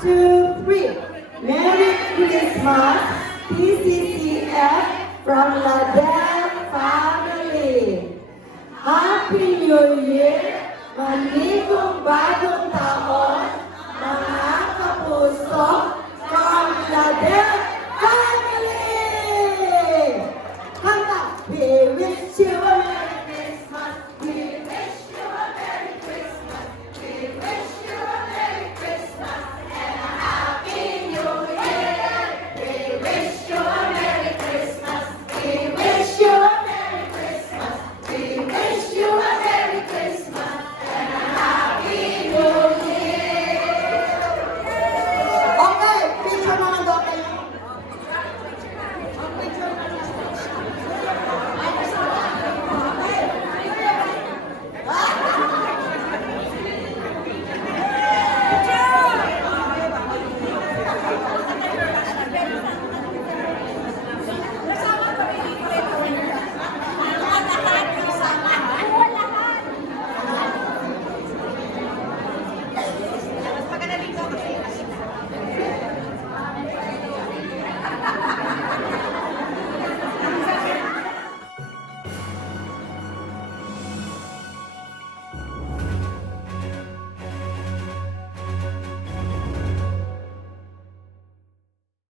two, three. Merry Christmas, PCCF from Ladel family. Happy New Year, manigong bagong taon, mga kapuso from Ladel